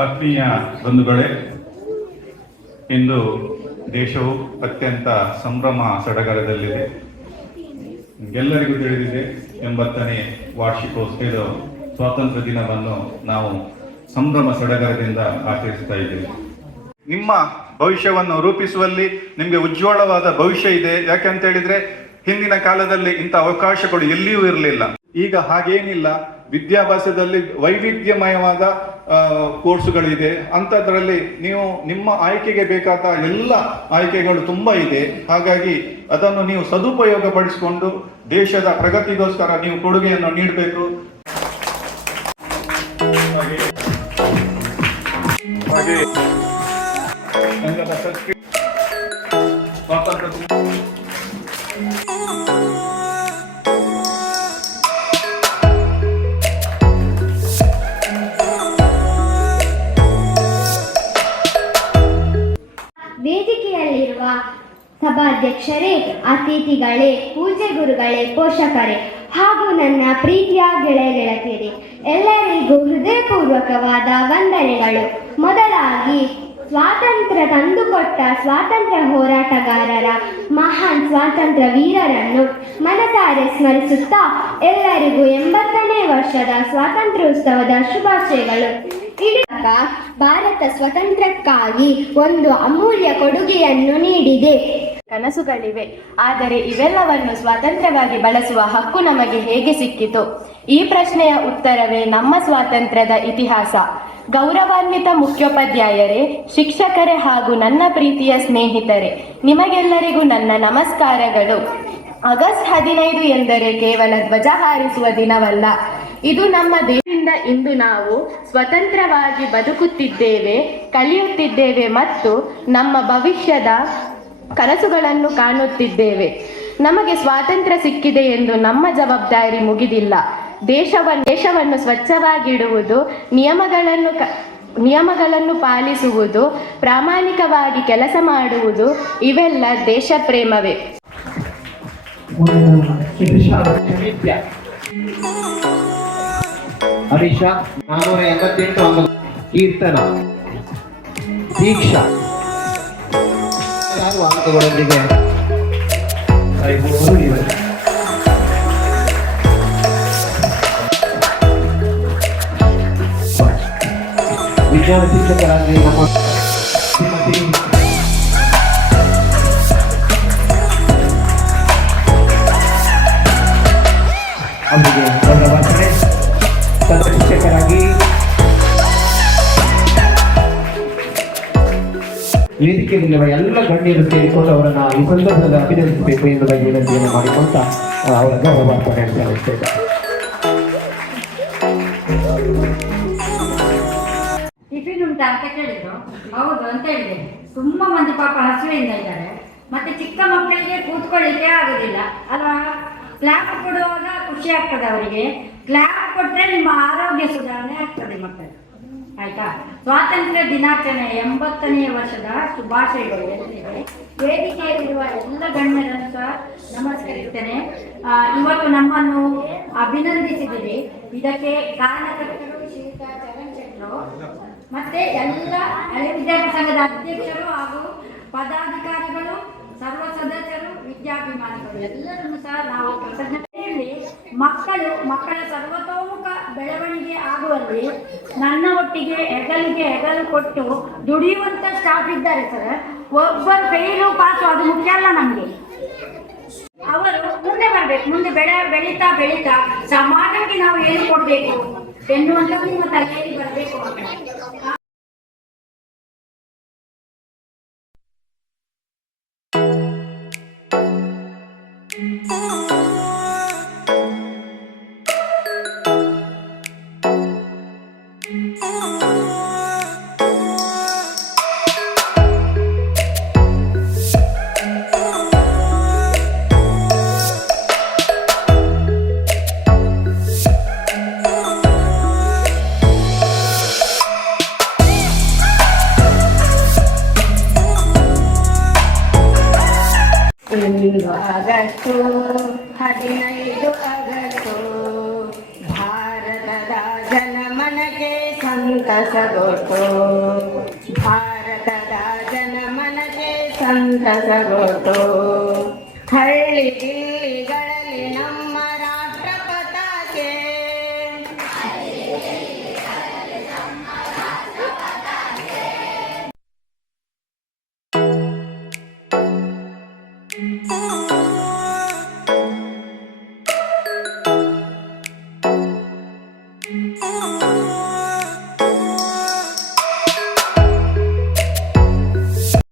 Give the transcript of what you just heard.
ಆತ್ಮೀಯ ಬಂಧುಗಳೇ, ಇಂದು ದೇಶವು ಅತ್ಯಂತ ಸಂಭ್ರಮ ಸಡಗರದಲ್ಲಿದೆ. ಎಲ್ಲರಿಗೂ ತಿಳಿದಿದೆ, 80ನೇ ವಾರ್ಷಿಕೋತ್ಸವದ ಸ್ವಾತಂತ್ರ್ಯ ದಿನವನ್ನು ನಾವು ಸಂಭ್ರಮ ಸಡಗರದಿಂದ ಆಚರಿಸ್ತಾ ಇದ್ದೇವೆ. ನಿಮ್ಮ ಭವಿಷ್ಯವನ್ನು ರೂಪಿಸುವಲ್ಲಿ ನಿಮಗೆ ಉಜ್ವಲವಾದ ಭವಿಷ್ಯ ಇದೆ. ಯಾಕೆಂತ ಹೇಳಿದ್ರೆ ಹಿಂದಿನ ಕಾಲದಲ್ಲಿ ಇಂಥ ಅವಕಾಶಗಳು ಎಲ್ಲಿಯೂ ಇರಲಿಲ್ಲ. ಈಗ ಹಾಗೇನಿಲ್ಲ. ವಿದ್ಯಾಭ್ಯಾಸದಲ್ಲಿ ವೈವಿಧ್ಯಮಯವಾದ ಕೋರ್ಸುಗಳಿದೆ. ಅಂಥದ್ರಲ್ಲಿ ನೀವು ನಿಮ್ಮ ಆಯ್ಕೆಗೆ ಬೇಕಾದ ಎಲ್ಲ ಆಯ್ಕೆಗಳು ತುಂಬ ಇದೆ. ಹಾಗಾಗಿ ಅದನ್ನು ನೀವು ಸದುಪಯೋಗ ಪಡಿಸಿಕೊಂಡು ದೇಶದ ಪ್ರಗತಿಗೋಸ್ಕರ ನೀವು ಕೊಡುಗೆಯನ್ನು ನೀಡಬೇಕು. ಹಾಗೆ ಸ್ವಾತಂತ್ರ್ಯ ವೇದಿಕೆಯಲ್ಲಿರುವ ಸಭಾಧ್ಯಕ್ಷರೇ, ಅತಿಥಿಗಳೇ, ಪೂಜ್ಯ ಗುರುಗಳೇ, ಪೋಷಕರೇ ಹಾಗೂ ನನ್ನ ಪ್ರೀತಿಯ ಗೆಳೆಯ ಗೆಳತಿಯರೇ, ಎಲ್ಲರಿಗೂ ಹೃದಯಪೂರ್ವಕವಾದ ವಂದನೆಗಳು. ಮೊದಲಾಗಿ ಸ್ವಾತಂತ್ರ್ಯ ತಂದುಕೊಟ್ಟ ಸ್ವಾತಂತ್ರ್ಯ ಹೋರಾಟಗಾರರ ಮಹಾನ್ ಸ್ವಾತಂತ್ರ್ಯ ವೀರರನ್ನು ಮನಸಾರೆ ಸ್ಮರಿಸುತ್ತಾ ಎಲ್ಲರಿಗೂ 80ನೇ ವರ್ಷದ ಸ್ವಾತಂತ್ರ್ಯೋತ್ಸವದ ಶುಭಾಶಯಗಳು. ಇಡೀ ಭಾರತ ಸ್ವಾತಂತ್ರ್ಯಕ್ಕಾಗಿ ಒಂದು ಅಮೂಲ್ಯ ಕೊಡುಗೆಯನ್ನು ನೀಡಿದೆ. ಕನಸುಗಳಿವೆ, ಆದರೆ ಇವೆಲ್ಲವನ್ನು ಸ್ವಾತಂತ್ರ್ಯವಾಗಿ ಬಳಸುವ ಹಕ್ಕು ನಮಗೆ ಹೇಗೆ ಸಿಕ್ಕಿತು? ಈ ಪ್ರಶ್ನೆಯ ಉತ್ತರವೇ ನಮ್ಮ ಸ್ವಾತಂತ್ರ್ಯದ ಇತಿಹಾಸ. ಗೌರವಾನ್ವಿತ ಮುಖ್ಯೋಪಾಧ್ಯಾಯರೇ, ಶಿಕ್ಷಕರೇ ಹಾಗೂ ನನ್ನ ಪ್ರೀತಿಯ ಸ್ನೇಹಿತರೆ, ನಿಮಗೆಲ್ಲರಿಗೂ ನನ್ನ ನಮಸ್ಕಾರಗಳು. ಆಗಸ್ಟ್ 15 ಎಂದರೆ ಕೇವಲ ಧ್ವಜ ಹಾರಿಸುವ ದಿನವಲ್ಲ. ಇದು ನಮ್ಮ ದೇಶದಿಂದ ಇಂದು ನಾವು ಸ್ವತಂತ್ರವಾಗಿ ಬದುಕುತ್ತಿದ್ದೇವೆ, ಕಲಿಯುತ್ತಿದ್ದೇವೆ ಮತ್ತು ನಮ್ಮ ಭವಿಷ್ಯದ ಕನಸುಗಳನ್ನು ಕಾಣುತ್ತಿದ್ದೇವೆ. ನಮಗೆ ಸ್ವಾತಂತ್ರ್ಯ ಸಿಕ್ಕಿದೆ ಎಂದು ನಮ್ಮ ಜವಾಬ್ದಾರಿ ಮುಗಿದಿಲ್ಲ. ದೇಶವನ್ನು ಸ್ವಚ್ಛವಾಗಿಡುವುದು, ನಿಯಮಗಳನ್ನು ಪಾಲಿಸುವುದು, ಪ್ರಾಮಾಣಿಕವಾಗಿ ಕೆಲಸ ಮಾಡುವುದು ಇವೆಲ್ಲ ದೇಶ ಪ್ರೇಮವೇ. ಹರೀಶ 488 ಕೀರ್ತನ ದೀಕ್ಷಾ ಅಂಕಗಳೊಂದಿಗೆ ವಿಜ್ಞಾನ ಶಿಕ್ಷಕರಾಗಿ ನಮ್ಮ ಶ್ರೀಮತಿ ಅವರಿಗೆ ಗೌರವಾರ್ಪಣೆ. ಶಿಕ್ಷಕರಾಗಿ ವೇದಿಕೆಯಲ್ಲಿರುವ ಎಲ್ಲ ಗಣ್ಯರು ಸೇರಿಕೊಂಡು ಅವರನ್ನು ಈ ಸಂದರ್ಭದಲ್ಲಿ ಅಭಿನಂದಿಸಬೇಕು ಎನ್ನುವುದಾಗಿ ವಿನಂತಿಯನ್ನು ಮಾಡಿಕೊಂಡ ಅವರ ಗೌರವಾರ್ಪಣೆ ಸಲ್ಲಿಸಿದ್ದಾರೆ. ಟಿಫಿನ್ ಉಂಟಾ ಅಂತ ಕೇಳಿದ್ರು. ಹೌದು ಅಂತ ಹೇಳಿದೆ. ತುಂಬಾ ಮಂದಿ ಪಾಪ ಹಸುವೆಯಿಂದ ಇದ್ದಾರೆ. ಮತ್ತೆ ಚಿಕ್ಕ ಮಕ್ಕಳಿಗೆ ಕೂತ್ಕೊಳ್ಳಿಕ್ಕೆ ಆಗುದಿಲ್ಲ ಅಲ್ವಾ? ಕ್ಲಾಪ್ ಕೊಡುವಾಗ ಖುಷಿ ಆಗ್ತದೆ ಅವರಿಗೆ. ಕ್ಲಾಪ್ ಕೊಟ್ಟರೆ ನಿಮ್ಮ ಆರೋಗ್ಯ ಸುಧಾರಣೆ ಆಗ್ತದೆ ಮಕ್ಕಳು. ಆಯ್ತಾ? ಸ್ವಾತಂತ್ರ್ಯ ದಿನಾಚರಣೆ 80ನೇ ವರ್ಷದ ಶುಭಾಶಯಗಳು ಎಲ್ಲರಿಗೆ. ವೇದಿಕೆಯಲ್ಲಿರುವ ಎಲ್ಲ ಗಣ್ಯರನ್ನು ಸಹ ನಮಸ್ಕರಿಸ್ತೇನೆ. ಇವತ್ತು ನಮ್ಮನ್ನು ಅಭಿನಂದಿಸಿದ್ದೀರಿ. ಇದಕ್ಕೆ ಕಾರಣಕರ್ತರು ಶ್ರೀಯುತ ಚರಣ್ ಶೆಟ್ಟರು, ಮತ್ತೆ ಎಲ್ಲ ಹಳೆ ವಿದ್ಯಾರ್ಥಿ ಸಂಘದ ಅಧ್ಯಕ್ಷರು ಹಾಗೂ ಪದಾಧಿಕಾರಿಗಳು, ಸರ್ವ ಸದಸ್ಯರು, ವಿದ್ಯಾಭಿಮಾನಿಗಳು ಎಲ್ಲರನ್ನು ಸಹ ನಾವು ಕೃತಜ್ಞತೆಯಲ್ಲಿ ಮಕ್ಕಳ ಸರ್ವತೋಮುಖ ಬೆಳವಣಿಗೆ ಆಗುವಲ್ಲಿ ನನ್ನ ಒಟ್ಟಿಗೆ ಹೆಗಲು ಕೊಟ್ಟು ದುಡಿಯುವಂತ ಸ್ಟಾಫ್ ಇದ್ದಾರೆ ಸರ್. ಒಬ್ಬರು ಫೇಲು ಪಾಸು ಅದು ಮುಖ್ಯ ಅಲ್ಲ ನಮಗೆ. ಅವರು ಮುಂದೆ ಬರಬೇಕು. ಮುಂದೆ ಬೆಳೀತಾ ಸಮಾಜಕ್ಕೆ ನಾವು ಏನು ಕೊಡಬೇಕು ಎನ್ನುವಂಥದ್ದು ನಿಮ್ಮ ತಲೆಯಲ್ಲಿ ಬರಬೇಕು. ಆಗಸ್ಟು 15 ಆಗಸ್ಟು ಭಾರತದ ಜನಮನಕ್ಕೆ ಸಂತಸಗೊಟ್ಟು ಭಾರತದ ಜನಮನಗೆ ಸಂತಸಗೊಟ್ಟು ಹಳ್ಳಿ ದಿಲ್ಲಿಗಳಲ್ಲಿ ನಮ್ಮ ರಾಷ್ಟ್ರ ಪತಾಕೆ Oh